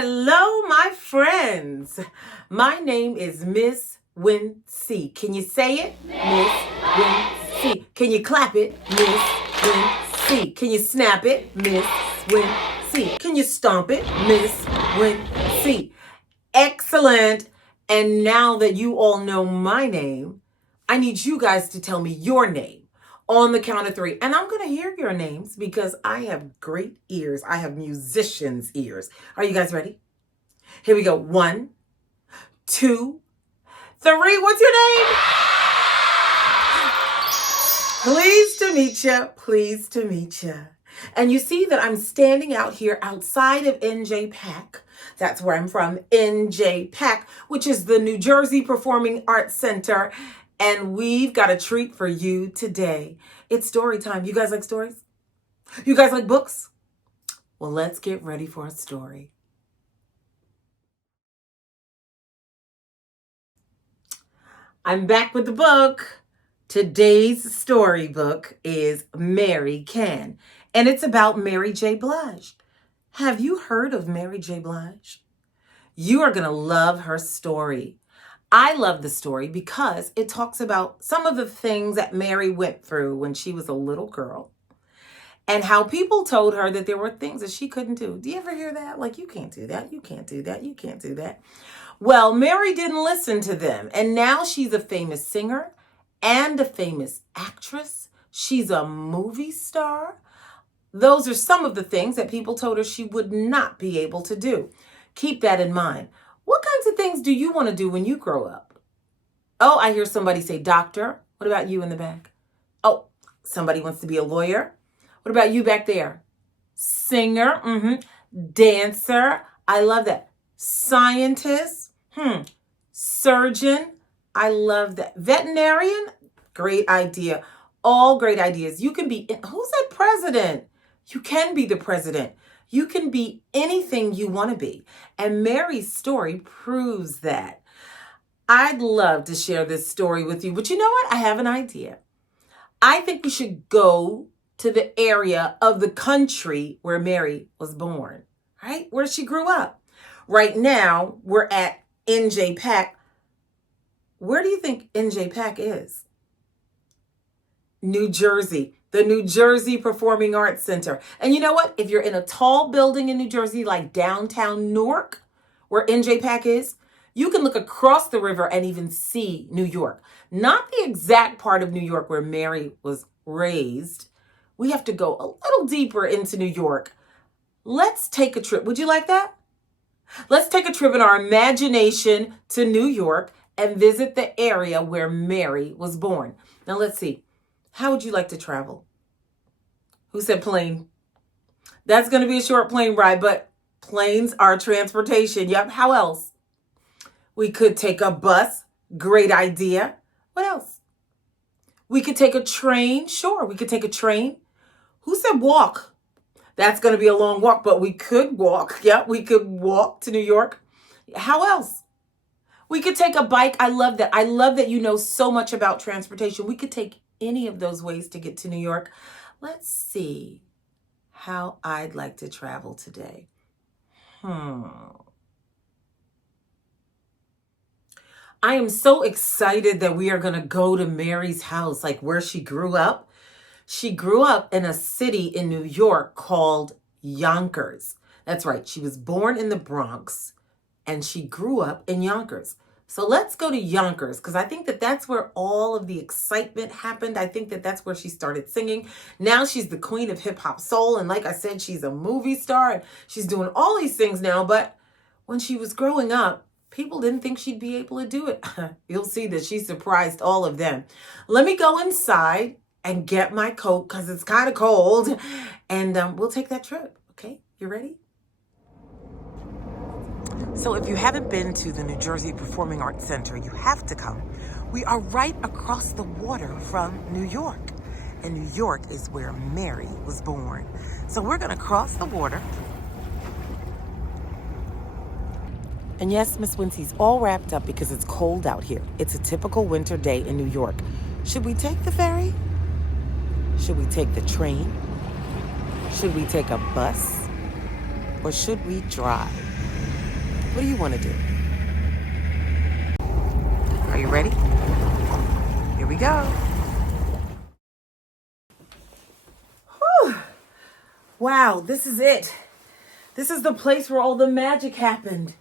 Hello, my friends. My name is Miss Wincy. Can you say it? Miss Wincy. Can you clap it? Miss Wincy. Can you snap it? Miss Wincy. Can you stomp it? Miss Wincy. Excellent. And now that you all know my name, I need you guys to tell me your name on the count of three. And I'm going to hear your names because I have great ears. I have musician's ears. Are you guys ready? Here we go. 1, 2, 3. What's your name? Pleased to meet you. Pleased to meet you. And you see that I'm standing out here outside of NJPAC. That's where I'm from, NJPAC, which is the New Jersey Performing Arts Center. And we've got a treat for you today. It's story time. You guys like stories? You guys like books? Well, let's get ready for a story. I'm back with the book. Today's storybook is Mary Can, and it's about Mary J. Blige. Have you heard of Mary J. Blige? You are going to love her story. I love the story because it talks about some of the things that Mary went through when she was a little girl and how people told her that there were things that she couldn't do. Do you ever hear that? Like, you can't do that. You can't do that. You can't do that. Well, Mary didn't listen to them. And now she's a famous singer and a famous actress. She's a movie star. Those are some of the things that people told her she would not be able to do. Keep that in mind. What kinds of things do you want to do when you grow up? Oh, I hear somebody say doctor. What about you in the back? Oh, somebody wants to be a lawyer. What about you back there? Singer, dancer. I love that. Scientist, surgeon. I love that. Veterinarian, great idea. All great ideas. You can be, who said president? You can be the president. You can be anything you want to be. And Mary's story proves that. I'd love to share this story with you, but you know what? I have an idea. I think we should go to the area of the country where Mary was born, right? Where she grew up. Right now, we're at NJPAC. Where do you think NJPAC is? New Jersey. The New Jersey Performing Arts Center. And you know what? If you're in a tall building in New Jersey, like downtown Newark, where NJPAC is, you can look across the river and even see New York. Not the exact part of New York where Mary was raised. We have to go a little deeper into New York. Let's take a trip. Would you like that? Let's take a trip in our imagination to New York and visit the area where Mary was born. Now let's see. How would you like to travel? Who said plane? That's going to be a short plane ride, but planes are transportation. Yep. How else? We could take a bus. Great idea. What else? We could take a train. Sure, we could take a train. Who said walk? That's going to be a long walk, but we could walk. Yep, we could walk to New York. How else? We could take a bike. I love that. I love that you know so much about transportation. We could take any of those ways to get to New York. Let's see how I'd like to travel today. I am so excited that we are going to go to Mary's house, like where she grew up. She grew up in a city in New York called Yonkers. That's right. She was born in the Bronx and she grew up in Yonkers. So let's go to Yonkers because I think that that's where all of the excitement happened. I think that that's where she started singing. Now she's the queen of hip hop soul. And like I said, she's a movie star and she's doing all these things now. But when she was growing up, people didn't think she'd be able to do it. You'll see that she surprised all of them. Let me go inside and get my coat because it's kind of cold. And we'll take that trip. Okay, you ready? So if you haven't been to the New Jersey Performing Arts Center, you have to come. We are right across the water from New York. And New York is where Mary was born. So we're going to cross the water. And yes, Miss Wincy's all wrapped up because it's cold out here. It's a typical winter day in New York. Should we take the ferry? Should we take the train? Should we take a bus? Or should we drive? What do you want to do? Are you ready? Here we go. Whew. Wow, this is it. This is the place where all the magic happened.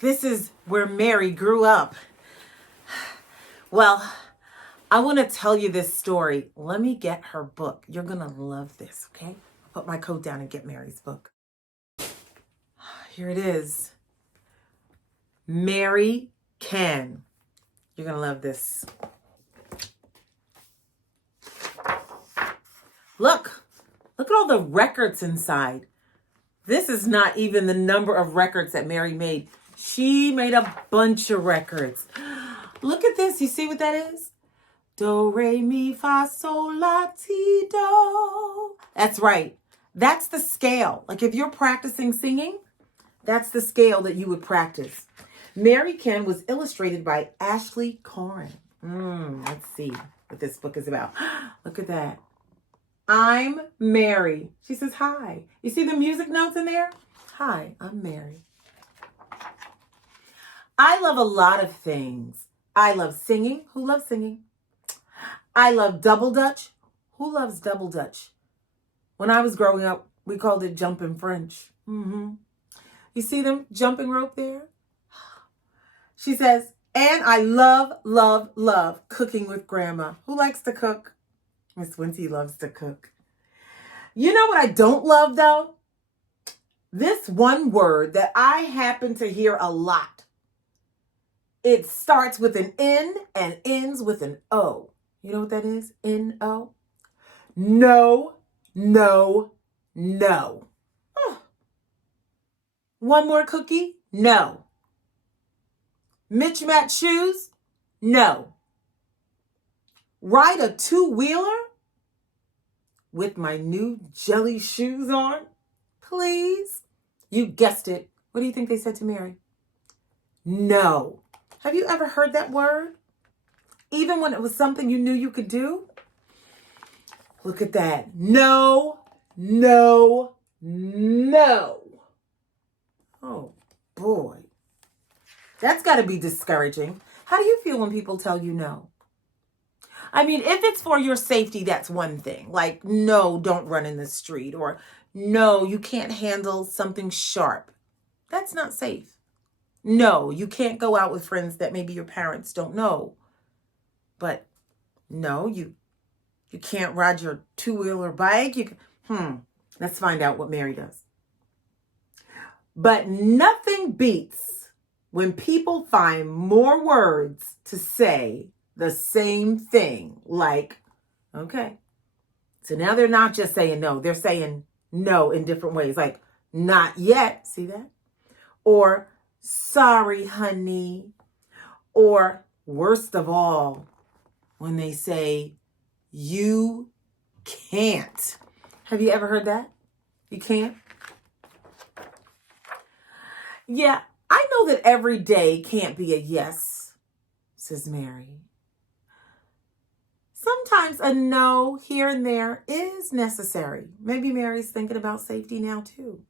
This is where Mary grew up. Well, I want to tell you this story. Let me get her book. You're going to love this, okay? I'll put my coat down and get Mary's book. Here it is. Mary Can. You're going to love this. Look at all the records inside. This is not even the number of records that Mary made. She made a bunch of records. Look at this. You see what that is? Do, re, mi, fa, sol, la, ti, do. That's right. That's the scale. Like if you're practicing singing, that's the scale that you would practice. Mary Can was illustrated by Ashley Corin. Let's see what this book is about. Look at that. I'm Mary. She says, hi. You see the music notes in there? Hi, I'm Mary. I love a lot of things. I love singing. Who loves singing? I love double dutch. Who loves double dutch? When I was growing up, we called it jumping French. You see them jumping rope there? She says, and I love cooking with grandma. Who likes to cook? Miss Wincy loves to cook. You know what I don't love though? This one word that I happen to hear a lot. It starts with an N and ends with an O. You know what that is? N-O? No, no, no. Oh. One more cookie? No. Mismatched shoes? No. Ride a two-wheeler with my new jelly shoes on? Please? You guessed it. What do you think they said to Mary? No. Have you ever heard that word? Even when it was something you knew you could do? Look at that. No, no, no. Oh, boy. That's got to be discouraging. How do you feel when people tell you no? I mean, if it's for your safety, that's one thing. Like, no, don't run in the street. Or, no, you can't handle something sharp. That's not safe. No, you can't go out with friends that maybe your parents don't know. But, no, you can't ride your two-wheeler bike. Let's find out what Mary does. But nothing beats when people find more words to say the same thing. Like, okay. So now they're not just saying no. They're saying no in different ways. Like, not yet. See that? Or, sorry, honey. Or, worst of all, when they say, you can't. Have you ever heard that? You can't? Yeah, I know that every day can't be a yes, says Mary. Sometimes a no here and there is necessary. Maybe Mary's thinking about safety now too.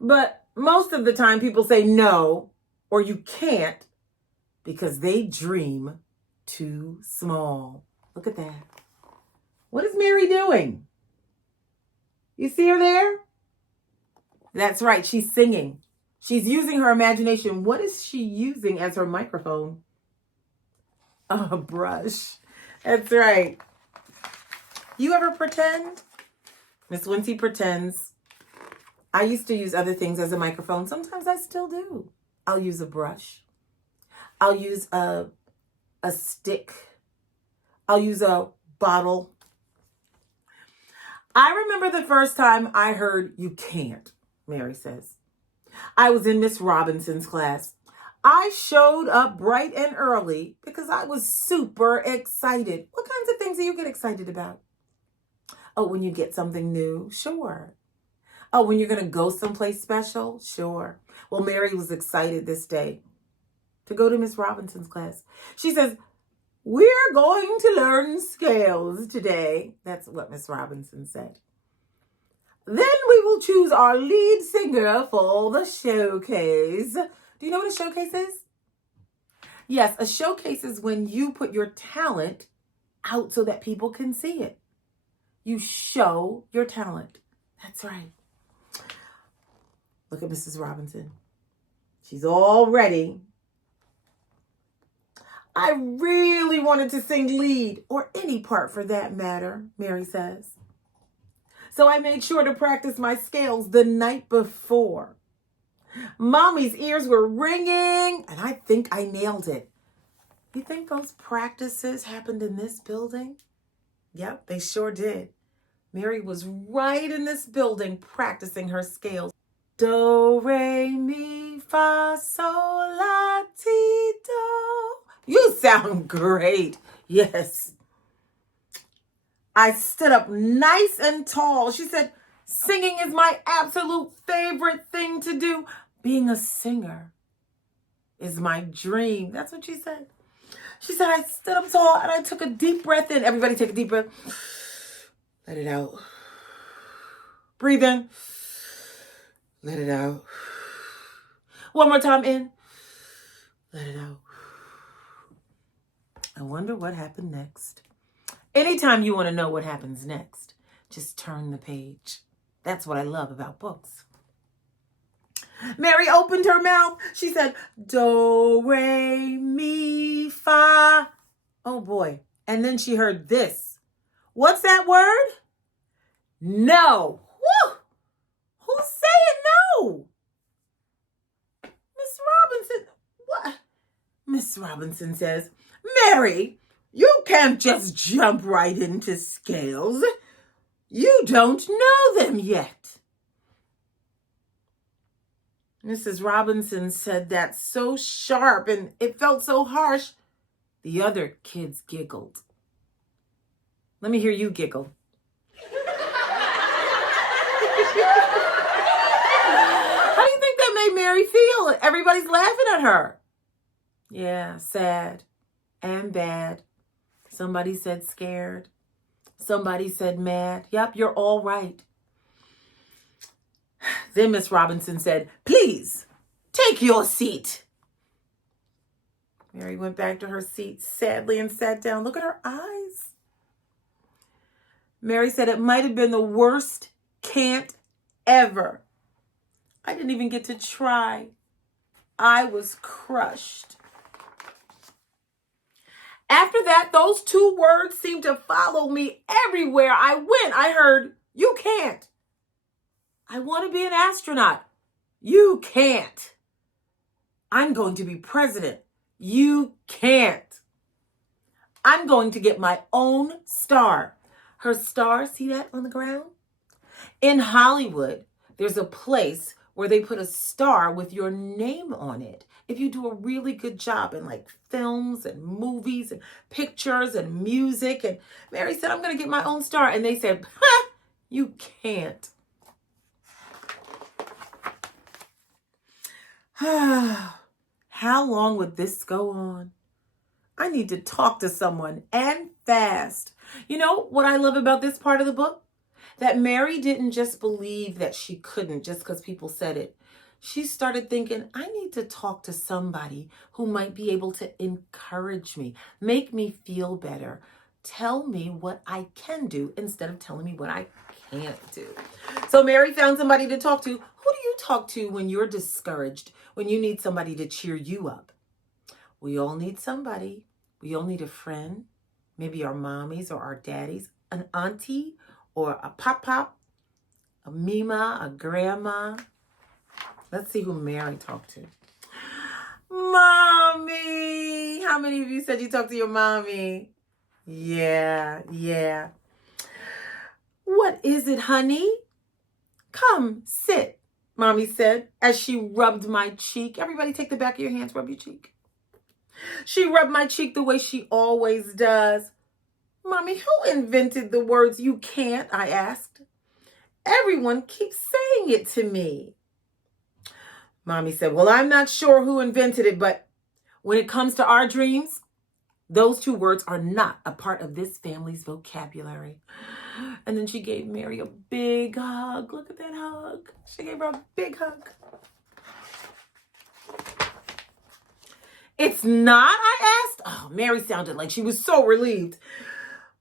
But most of the time people say no or you can't because they dream too small. Look at that. What is Mary doing? You see her there? That's right. She's singing. She's using her imagination. What is she using as her microphone? A brush. That's right. You ever pretend? Miss Wincy pretends. I used to use other things as a microphone. Sometimes I still do. I'll use a brush. I'll use a stick. I'll use a bottle. I remember the first time I heard you can't, Mary says. I was in Miss Robinson's class. I showed up bright and early because I was super excited. What kinds of things do you get excited about? Oh, when you get something new? Sure. Oh, when you're going to go someplace special? Sure. Well, Mary was excited this day to go to Miss Robinson's class. She says, we're going to learn scales today. That's what Miss Robinson said. Then we will choose our lead singer for the showcase. Do you know what a showcase is? Yes, a showcase is when you put your talent out so that people can see it. You show your talent. That's right. Look at Mrs. Robinson. She's all ready. I really wanted to sing lead, or any part for that matter, Mary says. So I made sure to practice my scales the night before. Mommy's ears were ringing, and I think I nailed it. You think those practices happened in this building? Yep, they sure did. Mary was right in this building practicing her scales. Do, re, mi, fa, sol, la, ti, do. You sound great. Yes. I stood up nice and tall. She said, singing is my absolute favorite thing to do. Being a singer is my dream. That's what she said. She said, I stood up tall and I took a deep breath in. Everybody take a deep breath. Let it out. Breathe in. Let it out. One more time in. Let it out. I wonder what happened next. Anytime you want to know what happens next, just turn the page. That's what I love about books. Mary opened her mouth. She said, do, re, mi, fa. Oh boy. And then she heard this. What's that word? No. Woo! Who's saying no? Miss Robinson. What? Miss Robinson says, Mary, you can't just jump right into scales. You don't know them yet. Mrs. Robinson said that so sharp and it felt so harsh. The other kids giggled. Let me hear you giggle. How do you think that made Mary feel? Everybody's laughing at her. Yeah, sad and bad. Somebody said scared. Somebody said mad. Yep, you're all right. Then Miss Robinson said, please, take your seat. Mary went back to her seat sadly and sat down. Look at her eyes. Mary said it might have been the worst can't ever. I didn't even get to try. I was crushed. After that, those two words seemed to follow me everywhere I went. I heard, you can't. I want to be an astronaut. You can't. I'm going to be president. You can't. I'm going to get my own star. Her star, see that on the ground? In Hollywood, there's a place where they put a star with your name on it. If you do a really good job in like films and movies and pictures and music. And Mary said, I'm going to get my own star. And they said, ha, you can't. How long would this go on? I need to talk to someone, and fast. You know what I love about this part of the book? That Mary didn't just believe that she couldn't just because people said it. She started thinking, I need to talk to somebody who might be able to encourage me, make me feel better, tell me what I can do instead of telling me what I can't do. So Mary found somebody to talk to. Who do you talk to when you're discouraged, when you need somebody to cheer you up? We all need somebody. We all need a friend, maybe our mommies or our daddies, an auntie or a pop-pop, a mima, a grandma. Let's see who Mary talked to. Mommy! How many of you said you talked to your mommy? Yeah. What is it, honey? Come, sit, Mommy said as she rubbed my cheek. Everybody take the back of your hands, rub your cheek. She rubbed my cheek the way she always does. Mommy, who invented the words you can't? I asked. Everyone keeps saying it to me. Mommy said, well, I'm not sure who invented it, but when it comes to our dreams, Those two words are not a part of this family's vocabulary. And then she gave Mary a big hug. Look at that hug. She gave her a big hug. It's not, I asked. Oh, Mary sounded like she was so relieved.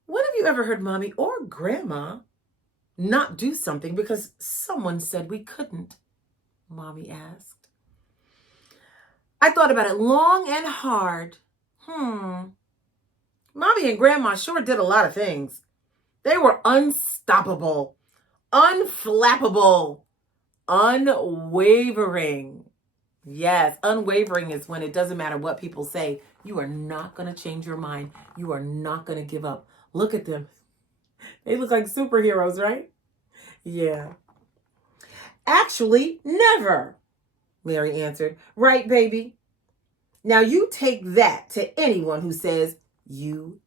When have you ever heard Mommy or Grandma not do something because someone said we couldn't? Mommy asked. I thought about it long and hard. Mommy and Grandma sure did a lot of things. They were unstoppable, unflappable, unwavering. Yes, unwavering is when it doesn't matter what people say. You are not going to change your mind. You are not going to give up. Look at them. They look like superheroes, right? Yeah. Actually, never, Mary answered. Right, baby? Now you take that to anyone who says you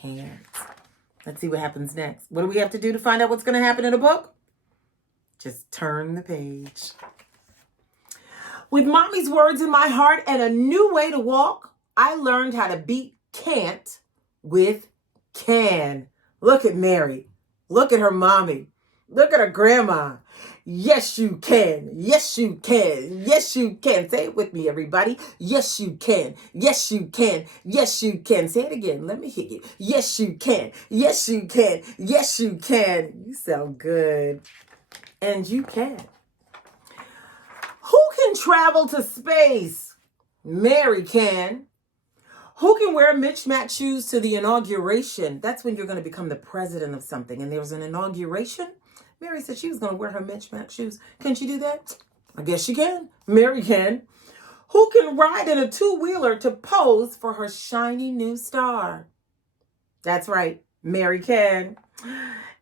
can't. Let's see what happens next. What do we have to do to find out what's going to happen in a book? Just turn the page. With Mommy's words in my heart and a new way to walk, I learned how to beat can't with can. Look at Mary. Look at her mommy. Look at her grandma. Yes, you can. Yes, you can. Yes, you can. Say it with me, everybody. Yes, you can. Yes, you can. Yes, you can. Say it again. Let me hear you. Yes, you can. Yes, you can. Yes, you can. You sound good. And you can. Who can travel to space? Mary can. Who can wear mismatched shoes to the inauguration? That's when you're going to become the president of something. And there was an inauguration. Mary said she was going to wear her mismatched shoes. Can she do that? I guess she can. Mary can. Who can ride in a two-wheeler to pose for her shiny new star? That's right. Mary can.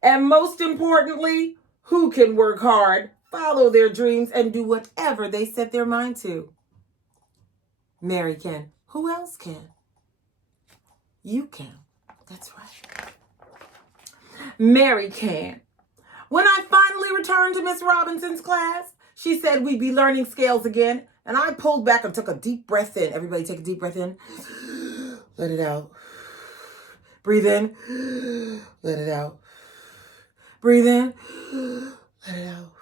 And most importantly, who can work hard, follow their dreams, and do whatever they set their mind to? Mary can. Who else can? You can. That's right. Mary can. When I finally returned to Miss Robinson's class, she said we'd be learning scales again, and I pulled back and took a deep breath in. Everybody take a deep breath in. Let it out. Breathe in. Let it out. Breathe in. Let it out.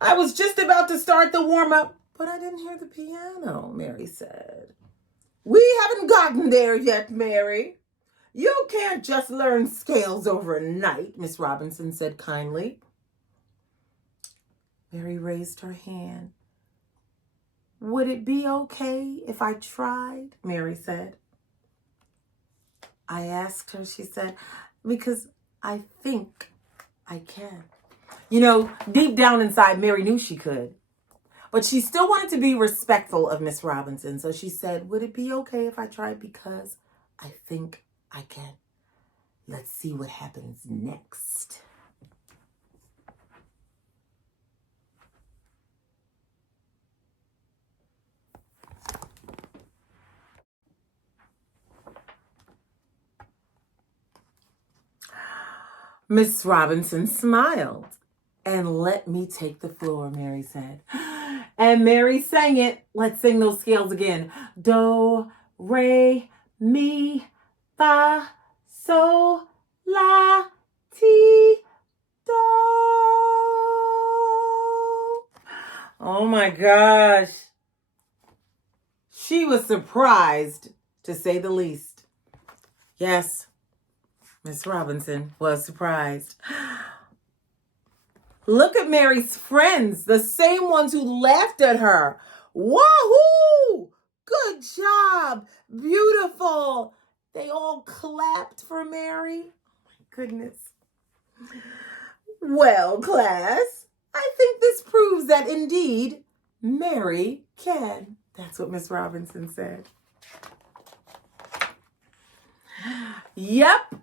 I was just about to start the warm-up, but I didn't hear the piano, Mary said. We haven't gotten there yet, Mary. You can't just learn scales overnight, Miss Robinson said kindly. Mary raised her hand. Would it be okay if I tried? Mary said. I asked her, she said, because I think I can. You know, deep down inside, Mary knew she could. But she still wanted to be respectful of Miss Robinson. So she said, would it be okay if I tried? Because I think I can. Let's see what happens next. Miss Robinson smiled. And let me take the floor, Mary said. And Mary sang it. Let's sing those scales again. Do, re, mi, fa, sol, la, ti, do. Oh my gosh. She was surprised, to say the least. Yes, Miss Robinson was surprised. Look at Mary's friends, the same ones who laughed at her. Wahoo! Good job. Beautiful. They all clapped for Mary. Oh my goodness. Well, class, I think this proves that indeed Mary can. That's what Miss Robinson said. Yep,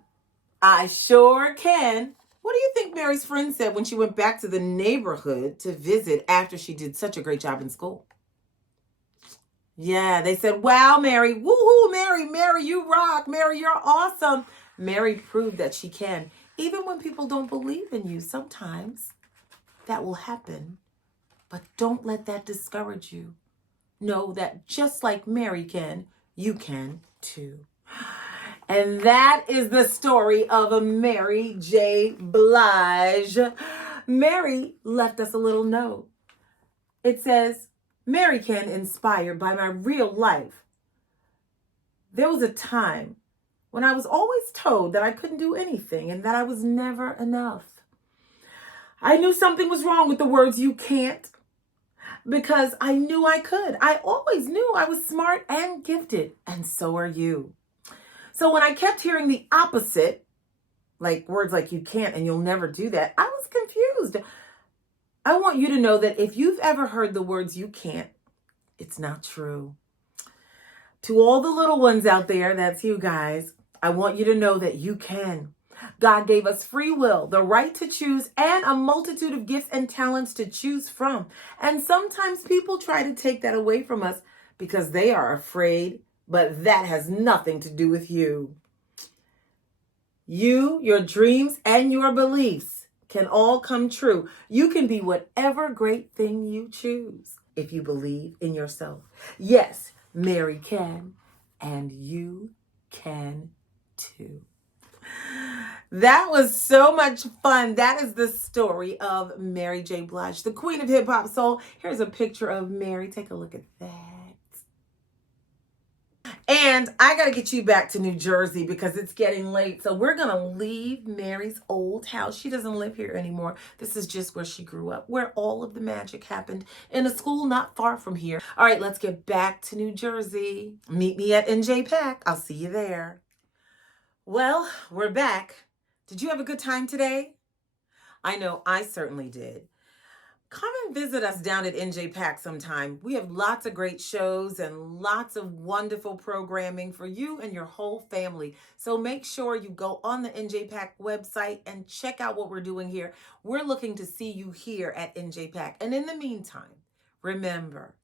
I sure can. What do you think Mary's friend said when she went back to the neighborhood to visit after she did such a great job in school? Yeah, they said, wow, Mary, woohoo, Mary, you rock. Mary, you're awesome. Mary proved that she can. Even when people don't believe in you, sometimes that will happen. But don't let that discourage you. Know that just like Mary can, you can too. And that is the story of Mary J. Blige. Mary left us a little note. It says, Mary Can, inspired by my real life. There was a time when I was always told that I couldn't do anything and that I was never enough. I knew something was wrong with the words "you can't" because I knew I could. I always knew I was smart and gifted, and so are you. So when I kept hearing the opposite, like words like "you can't" and "you'll never do that," I was confused. I want you to know that if you've ever heard the words "you can't," it's not true. To all the little ones out there, that's you guys, I want you to know that you can. God gave us free will, the right to choose, and a multitude of gifts and talents to choose from. And sometimes people try to take that away from us because they are afraid, but that has nothing to do with you. You, your dreams, and your beliefs can all come true. You can be whatever great thing you choose if you believe in yourself. Yes, Mary can, and you can too. That was so much fun. That is the story of Mary J. Blige, the queen of hip hop soul. Here's a picture of Mary. Take a look at that. And I got to get you back to New Jersey because it's getting late. So we're going to leave Mary's old house. She doesn't live here anymore. This is just where she grew up, where all of the magic happened, in a school not far from here. All right, let's get back to New Jersey. Meet me at NJPAC. I'll see you there. Well, we're back. Did you have a good time today? I know I certainly did. Come and visit us down at NJPAC sometime. We have lots of great shows and lots of wonderful programming for you and your whole family. So make sure you go on the NJPAC website and check out what we're doing here. We're looking to see you here at NJPAC. And in the meantime, remember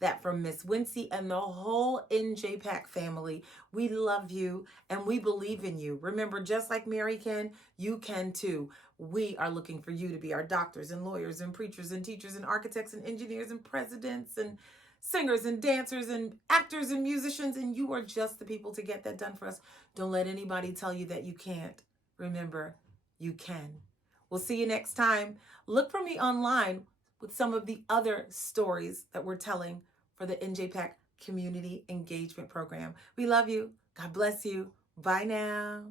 that from Miss Wincy and the whole NJPAC family, we love you and we believe in you. Remember, just like Mary can, you can too. We are looking for you to be our doctors and lawyers and preachers and teachers and architects and engineers and presidents and singers and dancers and actors and musicians, and you are just the people to get that done for us. Don't let anybody tell you that you can't. Remember, you can. We'll see you next time. Look for me online with some of the other stories that we're telling for the NJPAC Community Engagement Program. We love you. God bless you. Bye now.